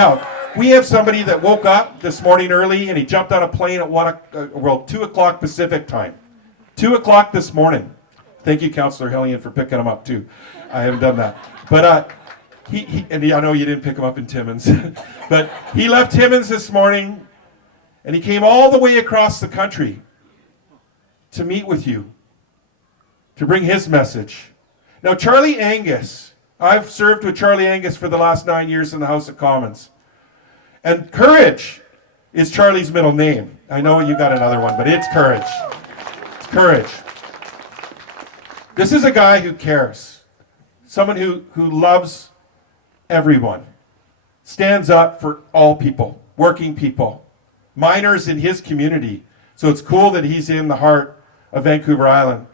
Now, we have somebody that woke up this morning early and he jumped on a plane at 2 o'clock Pacific time. 2 o'clock this morning. Thank you, Councillor Hellion, for picking him up too. I haven't done that. But I know you didn't pick him up in Timmins, but he left Timmins this morning and he came all the way across the country to meet with you, to bring his message. Now, Charlie Angus, I've served with Charlie Angus for the last 9 years in the House of Commons. And Courage is Charlie's middle name. I know you got another one, but it's Courage. It's Courage. This is a guy who cares. Someone who loves everyone. Stands up for all people, working people, miners in his community. So it's cool that he's in the heart of Vancouver Island,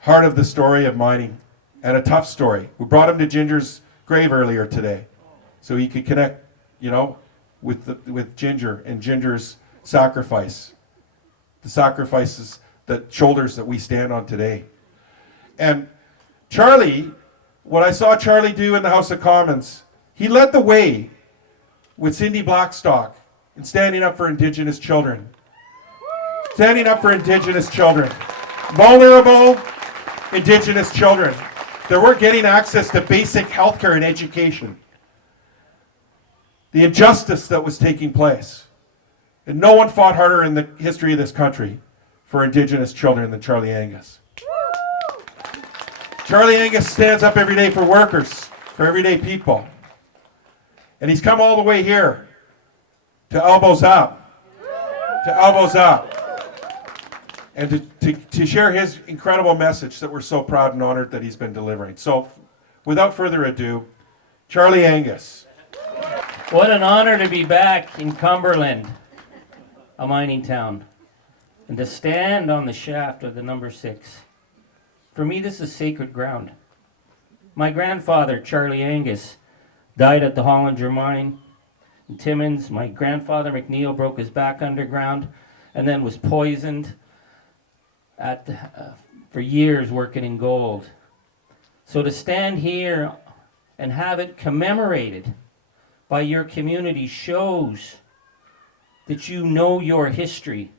heart of the story of mining, and a tough story. We brought him to Ginger's grave earlier today so he could connect, with Ginger and Ginger's sacrifice. The sacrifices, the shoulders that we stand on today. And Charlie, what I saw Charlie do in the House of Commons, he led the way with Cindy Blackstock in standing up for Indigenous children. Standing up for Indigenous children. Vulnerable Indigenous children that weren't getting access to basic healthcare and education. The injustice that was taking place. And no one fought harder in the history of this country for Indigenous children than Charlie Angus. Charlie Angus stands up every day for workers, for everyday people. And he's come all the way here to elbows up. To elbows up. And to share his incredible message that we're so proud and honored that he's been delivering. So, without further ado, Charlie Angus. What an honor to be back in Cumberland, a mining town, and to stand on the shaft of the number 6. For me, this is sacred ground. My grandfather, Charlie Angus, died at the Hollinger mine in Timmins. My grandfather, McNeil, broke his back underground and then was poisoned for years working in gold. So to stand here and have it commemorated by your community shows that you know your history.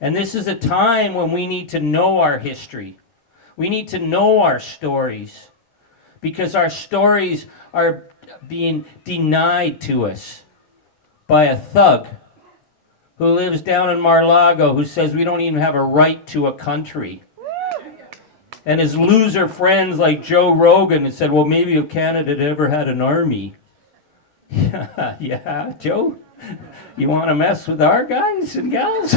And this is a time when we need to know our history. We need to know our stories, because our stories are being denied to us by a thug who lives down in Mar-a-Lago, who says we don't even have a right to a country. And his loser friends like Joe Rogan had said, well, maybe if Canada had ever had an army. Yeah, Joe, you want to mess with our guys and gals?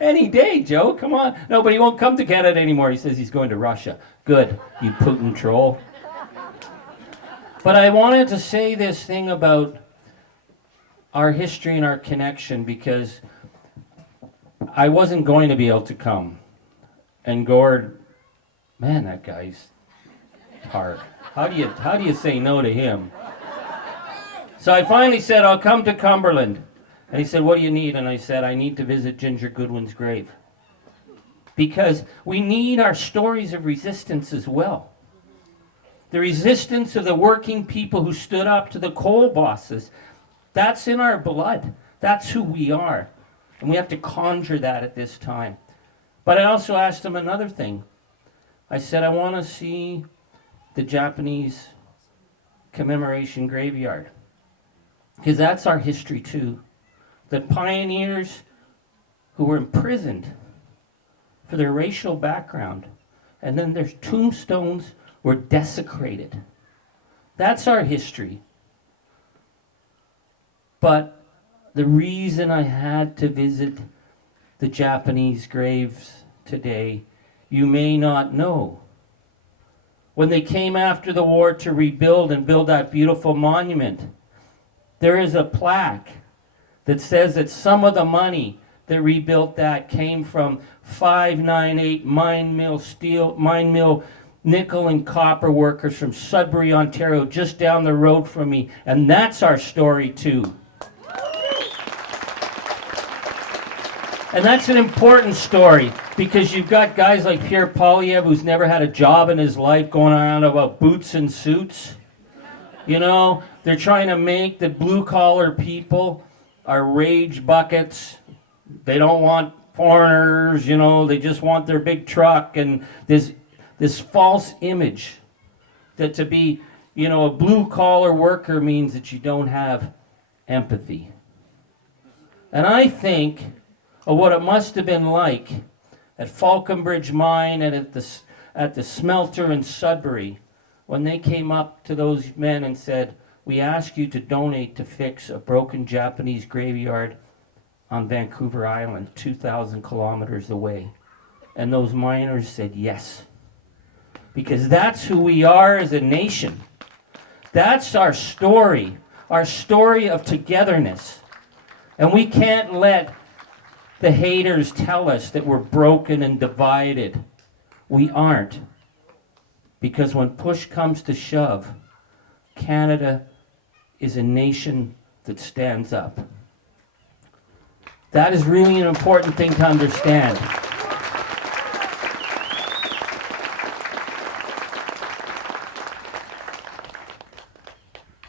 Any day, Joe, come on. No, but he won't come to Canada anymore. He says he's going to Russia. Good, you Putin troll. But I wanted to say this thing about our history and our connection, because I wasn't going to be able to come. And Gord, man, that guy's hard. How do you say no to him? So I finally said, I'll come to Cumberland. And he said, what do you need? And I said, I need to visit Ginger Goodwin's grave. Because we need our stories of resistance as well. The resistance of the working people who stood up to the coal bosses. That's in our blood. That's who we are. And we have to conjure that at this time. But I also asked him another thing. I said, I want to see the Japanese commemoration graveyard. Because that's our history too. The pioneers who were imprisoned for their racial background, and then their tombstones were desecrated. That's our history. But the reason I had to visit the Japanese graves today, you may not know. When they came after the war to rebuild and build that beautiful monument, there is a plaque that says that some of the money that rebuilt that came from 598 mine mill nickel and copper workers from Sudbury, Ontario, just down the road from me. And that's our story too. And that's an important story, because you've got guys like Poilievre, who's never had a job in his life, going around about boots and suits. You know, they're trying to make the blue-collar people are rage buckets. They don't want foreigners, you know, they just want their big truck, and this false image that to be, you know, a blue-collar worker means that you don't have empathy. And I think of what it must have been like at Falconbridge Mine and at the smelter in Sudbury when they came up to those men and said, "We ask you to donate to fix a broken Japanese graveyard on Vancouver Island, 2,000 kilometers away." And those miners said yes. Because that's who we are as a nation. That's our story of togetherness. And we can't let the haters tell us that we're broken and divided. We aren't. Because when push comes to shove, Canada is a nation that stands up. That is really an important thing to understand.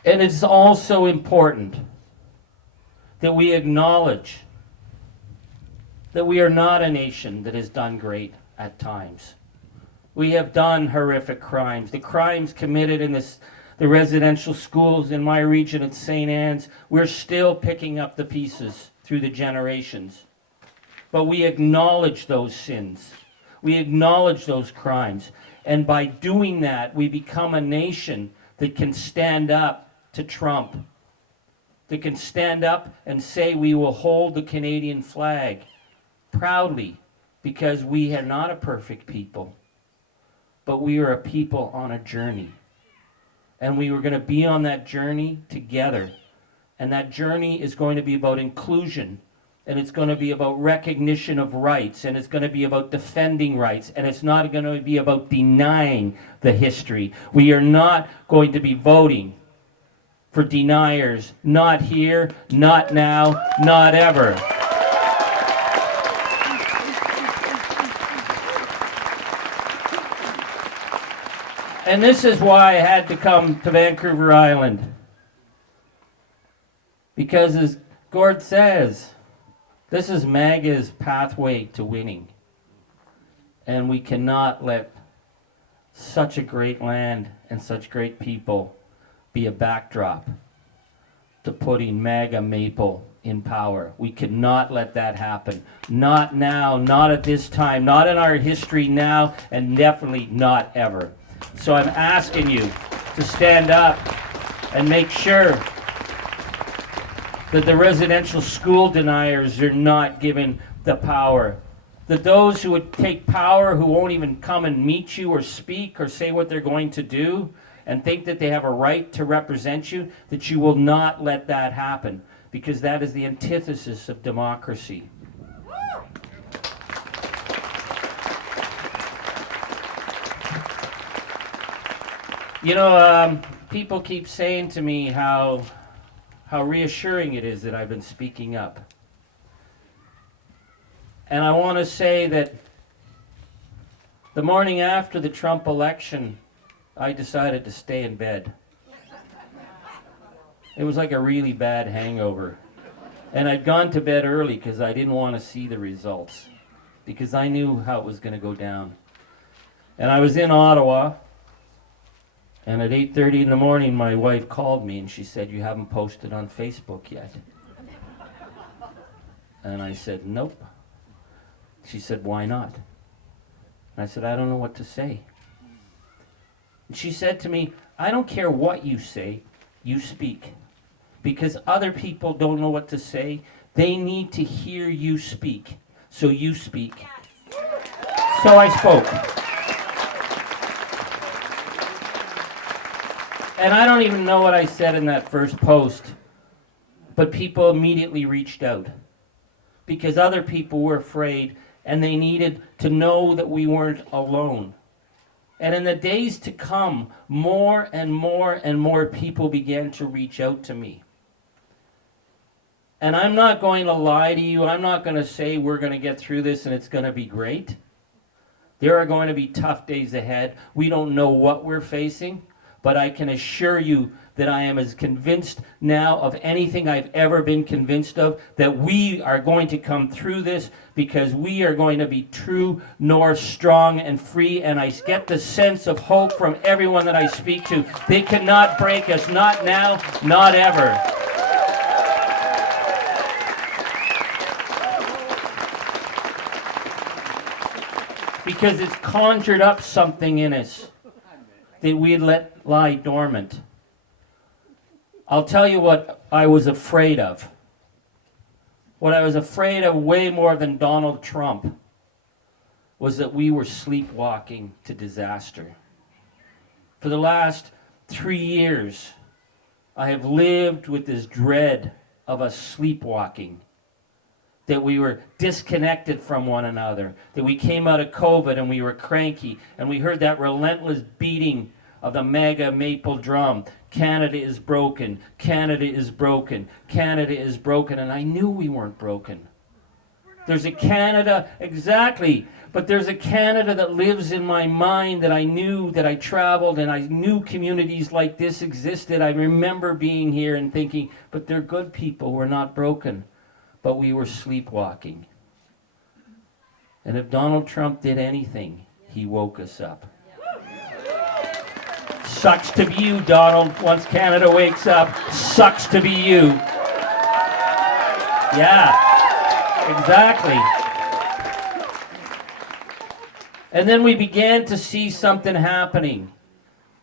And it's also important that we acknowledge that we are not a nation that has done great at times. We have done horrific crimes. The crimes committed in the residential schools in my region at St. Anne's, we're still picking up the pieces through the generations. But we acknowledge those sins. We acknowledge those crimes. And by doing that, we become a nation that can stand up to Trump, that can stand up and say we will hold the Canadian flag proudly, because we are not a perfect people, but we are a people on a journey. And we were going to be on that journey together. And that journey is going to be about inclusion, and it's going to be about recognition of rights, and it's going to be about defending rights, and it's not going to be about denying the history. We are not going to be voting for deniers, not here, not now, not ever. And this is why I had to come to Vancouver Island. Because as Gord says, this is MAGA's pathway to winning. And we cannot let such a great land and such great people be a backdrop to putting MAGA Maple in power. We cannot let that happen. Not now, not at this time, not in our history now, and definitely not ever. So I'm asking you to stand up and make sure that the residential school deniers are not given the power. That those who would take power, who won't even come and meet you or speak or say what they're going to do and think that they have a right to represent you, that you will not let that happen, because that is the antithesis of democracy. You know, people keep saying to me how reassuring it is that I've been speaking up. And I want to say that the morning after the Trump election, I decided to stay in bed. It was like a really bad hangover. And I'd gone to bed early because I didn't want to see the results, because I knew how it was going to go down. And I was in Ottawa. And at 8:30 in the morning, my wife called me and she said, "You haven't posted on Facebook yet." And I said, "Nope." She said, "Why not?" And I said, "I don't know what to say." And she said to me, "I don't care what you say, you speak. Because other people don't know what to say. They need to hear you speak. So you speak." So I spoke. And I don't even know what I said in that first post, but people immediately reached out because other people were afraid and they needed to know that we weren't alone. And in the days to come, more and more and more people began to reach out to me. And I'm not going to lie to you. I'm not going to say we're going to get through this and it's going to be great. There are going to be tough days ahead. We don't know what we're facing. But I can assure you that I am as convinced now of anything I've ever been convinced of, that we are going to come through this because we are going to be true north, strong and free, and I get the sense of hope from everyone that I speak to. They cannot break us, not now, not ever. Because it's conjured up something in us that we had let lie dormant. I'll tell you what I was afraid of. What I was afraid of way more than Donald Trump was that we were sleepwalking to disaster. For the last 3 years, I have lived with this dread of us sleepwalking, that we were disconnected from one another, that we came out of COVID and we were cranky, and we heard that relentless beating of the MAGA maple drum. Canada is broken, Canada is broken, Canada is broken, and I knew we weren't broken. There's a Canada, exactly, but there's a Canada that lives in my mind that I knew, that I traveled, and I knew communities like this existed. I remember being here and thinking, but they're good people, we're not broken. But we were sleepwalking. And if Donald Trump did anything, he woke us up. Sucks to be you, Donald. Once Canada wakes up, sucks to be you. Yeah, exactly. And then we began to see something happening.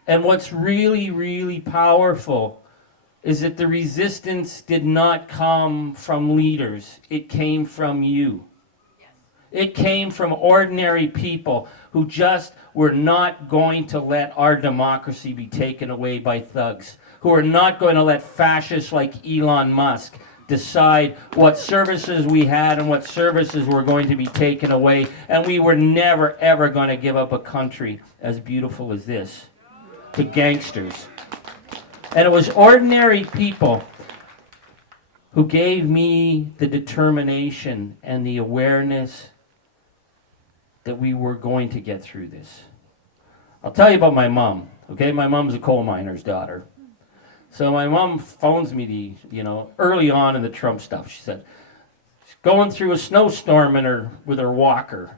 And what's really, really powerful is that the resistance did not come from leaders. It came from you. It came from ordinary people who just were not going to let our democracy be taken away by thugs, who are not going to let fascists like Elon Musk decide what services we had and what services were going to be taken away. And we were never, ever going to give up a country as beautiful as this to gangsters. And it was ordinary people who gave me the determination and the awareness that we were going to get through this. I'll tell you about my mom, okay? My mom's a coal miner's daughter. So my mom phones me, early on in the Trump stuff. She said, she's going through a snowstorm with her walker.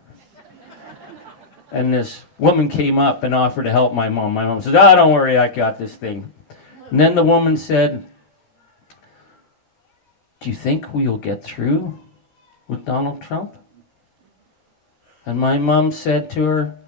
And this woman came up and offered to help my mom. My mom says, "Oh, don't worry, I got this thing." And then the woman said, "Do you think we'll get through with Donald Trump?" And my mom said to her,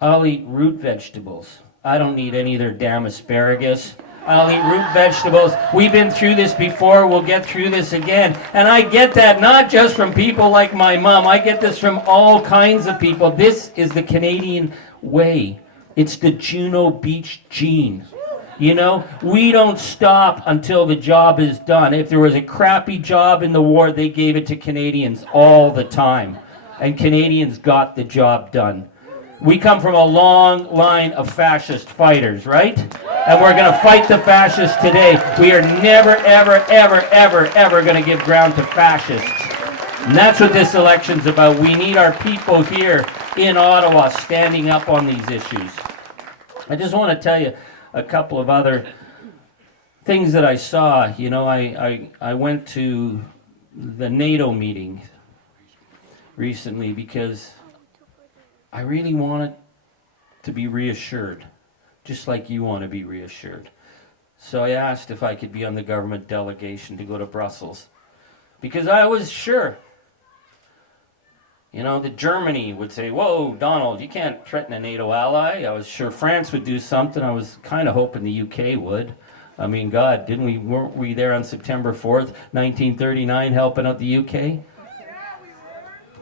"I'll eat root vegetables. I don't need any of their damn asparagus. I'll eat root vegetables. We've been through this before. We'll get through this again." And I get that not just from people like my mom. I get this from all kinds of people. This is the Canadian way. It's the Juno Beach gene. We don't stop until the job is done. If there was a crappy job in the war, they gave it to Canadians all the time. And Canadians got the job done. We come from a long line of fascist fighters, right? And we're going to fight the fascists today. We are never, ever, ever, ever, ever going to give ground to fascists. And that's what this election's about. We need our people here in Ottawa standing up on these issues. I just want to tell you a couple of other things that I saw. I went to the NATO meeting recently because I really wanted to be reassured, just like you want to be reassured. So I asked if I could be on the government delegation to go to Brussels, because I was sure, that Germany would say, "Whoa, Donald, you can't threaten a NATO ally." I was sure France would do something. I was kind of hoping the UK would. I mean, God, weren't we there on September 4th, 1939, helping out the UK?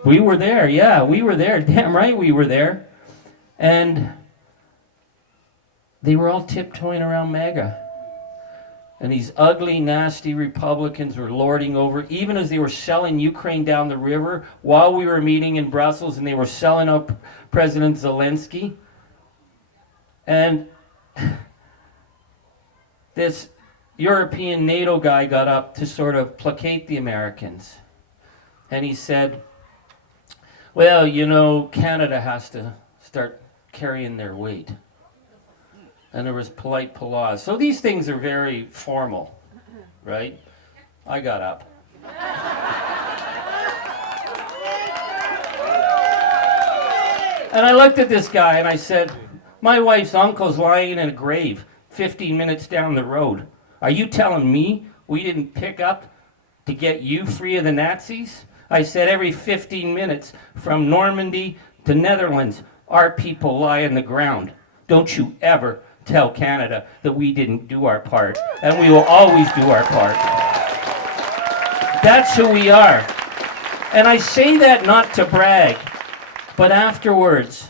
We were there, yeah, we were there. Damn right we were there. And they were all tiptoeing around MAGA. And these ugly, nasty Republicans were lording over, even as they were selling Ukraine down the river while we were meeting in Brussels, and they were selling up President Zelensky. And this European NATO guy got up to sort of placate the Americans. And he said, "Well, Canada has to start carrying their weight." and there was polite pause. So these things are very formal, right? I got up. And I looked at this guy and I said, my wife's uncle's lying in a grave 15 minutes down the road. Are you telling me we didn't pick up to get you free of the Nazis? I said every 15 minutes from Normandy to Netherlands, our people lie in the ground. Don't you ever tell Canada that we didn't do our part, and we will always do our part. That's who we are. And I say that not to brag, but afterwards,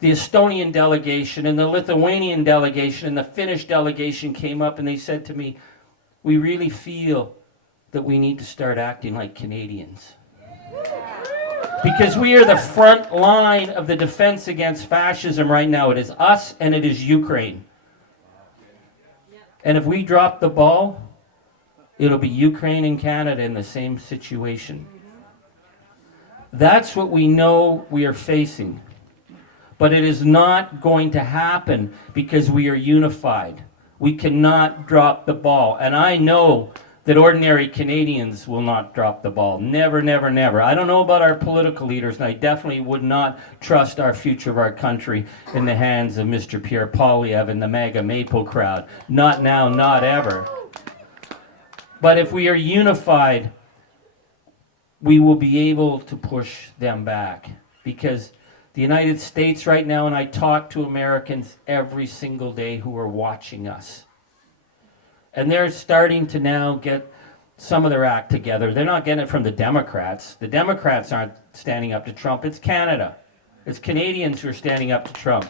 the Estonian delegation and the Lithuanian delegation and the Finnish delegation came up and they said to me, we really feel that we need to start acting like Canadians. Because we are the front line of the defense against fascism right now. It is us and it is Ukraine. And if we drop the ball, it'll be Ukraine and Canada in the same situation. That's what we know we are facing. But it is not going to happen because we are unified. We cannot drop the ball. And I know that ordinary Canadians will not drop the ball. Never, never, never. I don't know about our political leaders, and I definitely would not trust our future of our country in the hands of Mr. Pierre Poilievre and the MAGA Maple crowd. Not now, not ever. But if we are unified, we will be able to push them back. Because the United States right now, and I talk to Americans every single day who are watching us. And they're starting to now get some of their act together. They're not getting it from the Democrats. The Democrats aren't standing up to Trump. It's Canada. It's Canadians who are standing up to Trump.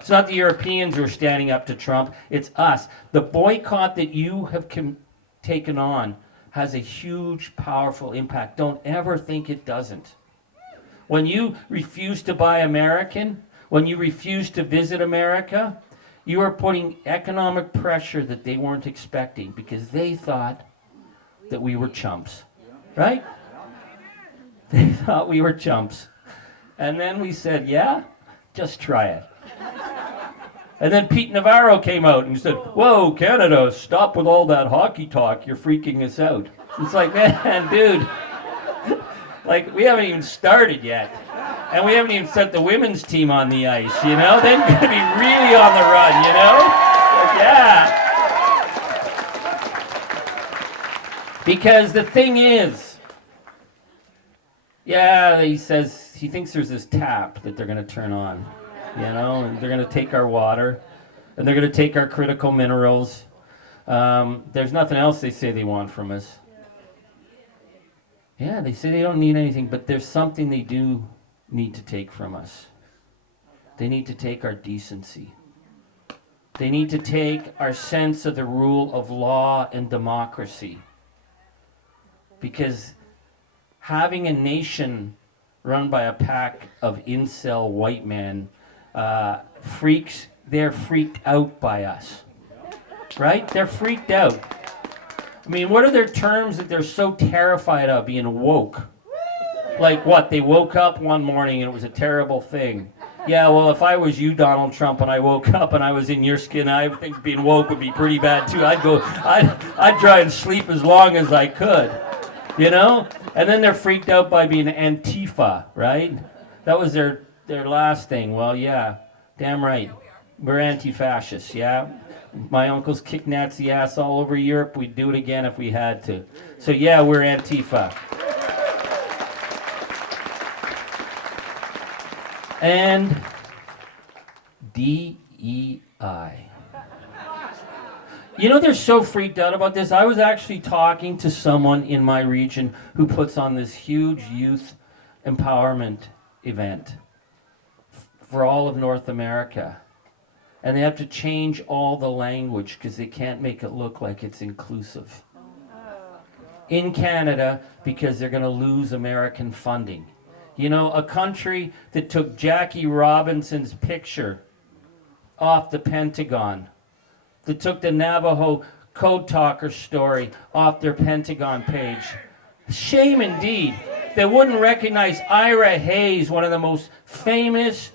It's not the Europeans who are standing up to Trump. It's us. The boycott that you have taken on has a huge, powerful impact. Don't ever think it doesn't. When you refuse to buy American, when you refuse to visit America, you are putting economic pressure that they weren't expecting because they thought that we were chumps, right? They thought we were chumps. And then we said, yeah, just try it. And then Pete Navarro came out and said, whoa, Canada, stop with all that hockey talk. You're freaking us out. It's like, man, dude, like we haven't even started yet. And we haven't even set the women's team on the ice, you know? They're going to be really on the run, you know? Like, yeah. Because the thing is, yeah, he says, he thinks there's this tap that they're going to turn on, you know? And they're going to take our water, and they're going to take our critical minerals. There's nothing else they say they want from us. Yeah, they say they don't need anything, but there's something they do need to take from us. They need to take our decency. They need to take our sense of the rule of law and democracy. Because having a nation run by a pack of incel white men, they're freaked out by us. Right? They're freaked out. I mean, what are their terms that they're so terrified of being woke? Like what? They woke up one morning and it was a terrible thing. Yeah, well, if I was you, Donald Trump, and I woke up and I was in your skin, I think being woke would be pretty bad too. I'd try and sleep as long as I could, you know? And then they're freaked out by being Antifa, right? That was their last thing. Well, yeah, damn right. We're anti-fascists, yeah? My uncles kicked Nazi ass all over Europe. We'd do it again if we had to. So yeah, we're Antifa. And DEI. You know, they're so freaked out about this. I was actually talking to someone in my region who puts on this huge youth empowerment event for all of North America. And they have to change all the language because they can't make it look like it's inclusive. In Canada, because they're going to lose American funding. You know, a country that took Jackie Robinson's picture off the Pentagon, that took the Navajo Code Talker story off their Pentagon page. Shame indeed. They wouldn't recognize Ira Hayes, one of the most famous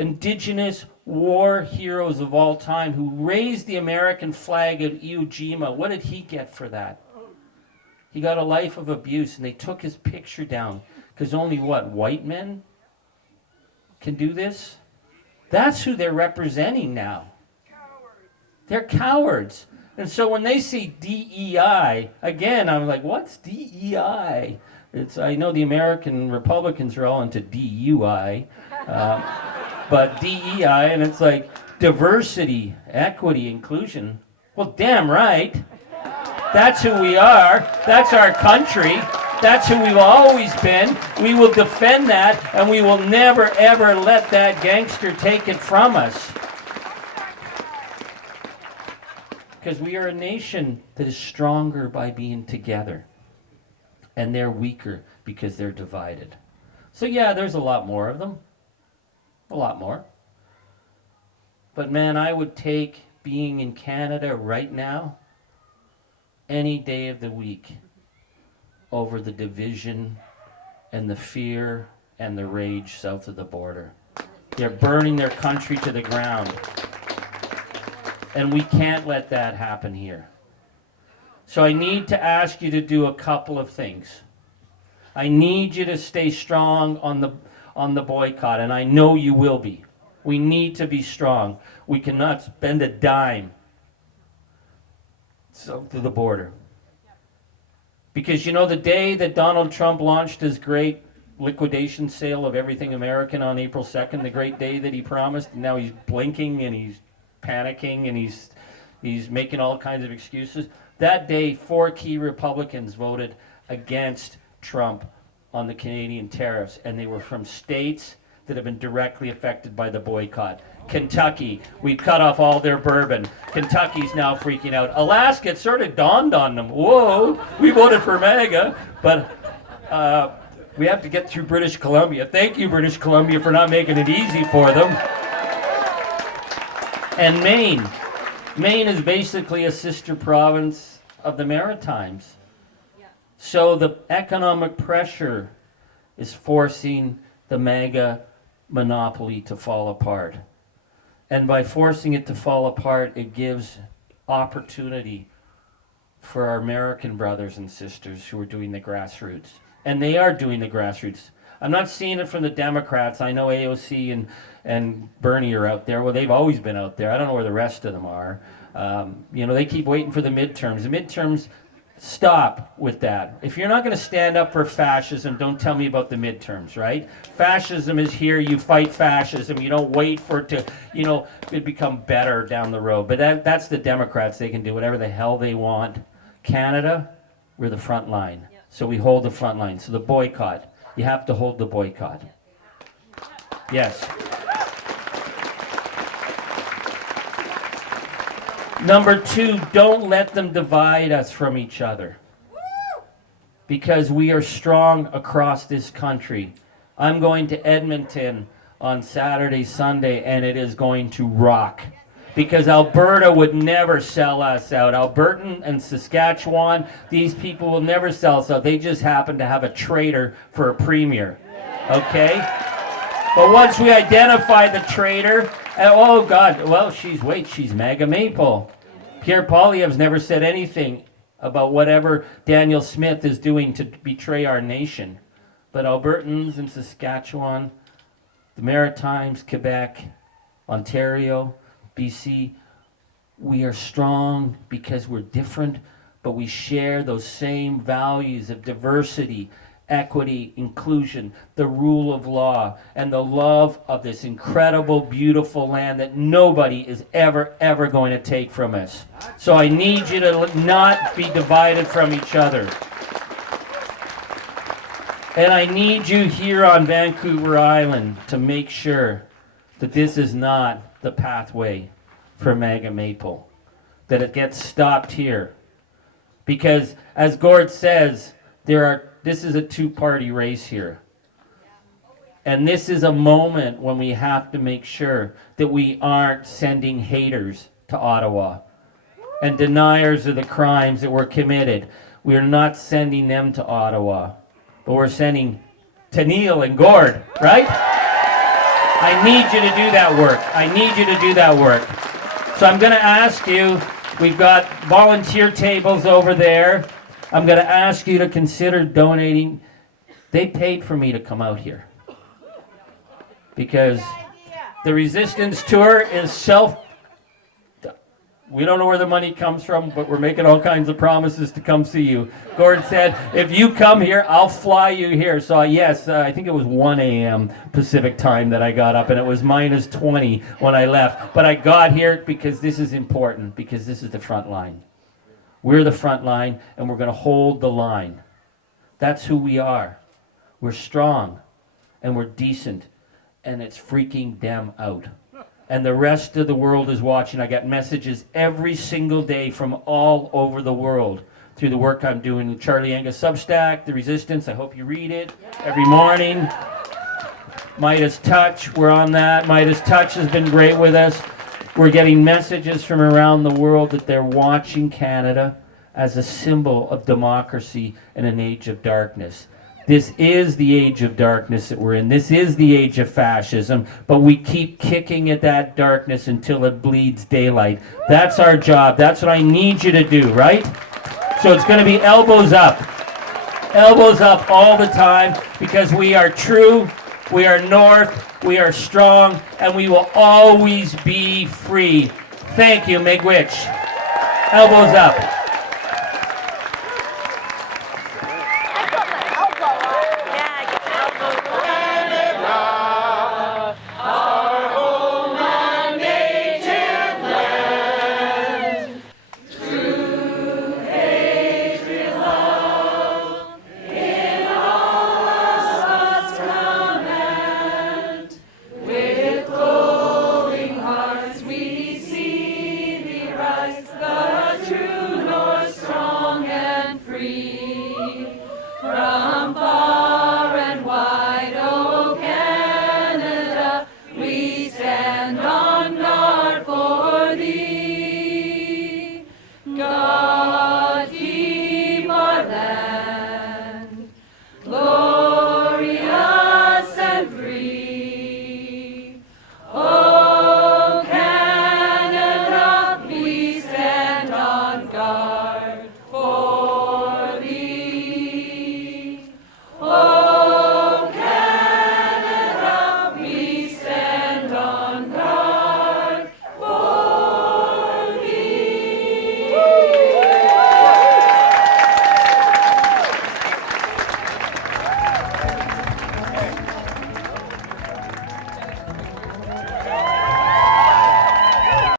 Indigenous war heroes of all time who raised the American flag at Iwo Jima. What did he get for that? He got a life of abuse, and they took his picture down because only white men can do this? That's who they're representing now. They're cowards. And so when they see DEI, again, I'm like, what's DEI? I know the American Republicans are all into DUI, but DEI, and it's like diversity, equity, inclusion. Well, damn right. That's who we are. That's our country. That's who we've always been. We will defend that, and we will never, ever let that gangster take it from us. Because we are a nation that is stronger by being together. And they're weaker because they're divided. So yeah, there's a lot more of them. A lot more. But man, I would take being in Canada right now any day of the week over the division and the fear and the rage south of the border. They're burning their country to the ground. And we can't let that happen here. So I need to ask you to do a couple of things. I need you to stay strong on the boycott, and I know you will be. We need to be strong. We cannot spend a dime south of the border. Because you know the day that Donald Trump launched his great liquidation sale of everything American on April 2nd, the great day that he promised, and now he's blinking and he's panicking and he's making all kinds of excuses. That day, 4 key Republicans voted against Trump on the Canadian tariffs, and they were from states that have been directly affected by the boycott. Kentucky, we cut off all their bourbon. Kentucky's now freaking out. Alaska, it sort of dawned on them. Whoa, we voted for MAGA, but we have to get through British Columbia. Thank you, British Columbia, for not making it easy for them. And Maine. Maine is basically a sister province of the Maritimes. So the economic pressure is forcing the MAGA monopoly to fall apart. And by forcing it to fall apart, it gives opportunity for our American brothers and sisters who are doing the grassroots. And they are doing the grassroots. I'm not seeing it from the Democrats. I know AOC and Bernie are out there. Well, they've always been out there. I don't know where the rest of them are. They keep waiting for the midterms. The midterms, stop with that. If you're not going to stand up for fascism, don't tell me about the midterms, right? Fascism is here. You fight fascism. You don't wait for it to, it become better down the road. But that's the Democrats. They can do whatever the hell they want. Canada, we're the front line. So we hold the front line. So the boycott. You have to hold the boycott. Yes. Number 2, don't let them divide us from each other. Because we are strong across this country. I'm going to Edmonton on Saturday, Sunday, and it is going to rock. Because Alberta would never sell us out. Albertan and Saskatchewan, these people will never sell us out. They just happen to have a traitor for a premier. Okay? But once we identify the traitor, oh God, well, she's MAGA Maple. Pierre Poilievre's never said anything about whatever Daniel Smith is doing to betray our nation. But Albertans and Saskatchewan, the Maritimes, Quebec, Ontario, BC, we are strong because we're different, but we share those same values of diversity, equity, inclusion, the rule of law, and the love of this incredible, beautiful land that nobody is ever, ever going to take from us. So I need you to not be divided from each other. And I need you here on Vancouver Island to make sure that this is not the pathway for MAGA Maple, that it gets stopped here. Because, as Gord says, this is a two-party race here. And this is a moment when we have to make sure that we aren't sending haters to Ottawa and deniers of the crimes that were committed. We're not sending them to Ottawa, but we're sending to Neil and Gord, right? I need you to do that work. I need you to do that work. So I'm going to ask you, we've got volunteer tables over there. I'm going to ask you to consider donating. They paid for me to come out here. Because the Resistance Tour is we don't know where the money comes from, but we're making all kinds of promises to come see you. Gord said, if you come here, I'll fly you here. So yes, I think it was 1 a.m. Pacific time that I got up, and it was minus 20 when I left. But I got here because this is important, because this is the front line. We're the front line, and we're going to hold the line. That's who we are. We're strong, and we're decent, and it's freaking them out. And the rest of the world is watching. I get messages every single day from all over the world through the work I'm doing with Charlie Angus Substack, The Resistance. I hope you read it every morning. Midas Touch, we're on that. Midas Touch has been great with us. We're getting messages from around the world that they're watching Canada as a symbol of democracy in an age of darkness. This is the age of darkness that we're in. This is the age of fascism, but we keep kicking at that darkness until it bleeds daylight. That's our job. That's what I need you to do, right? So it's going to be elbows up all the time, because we are true, we are north, we are strong, and we will always be free. Thank you, Miigwech. Elbows up.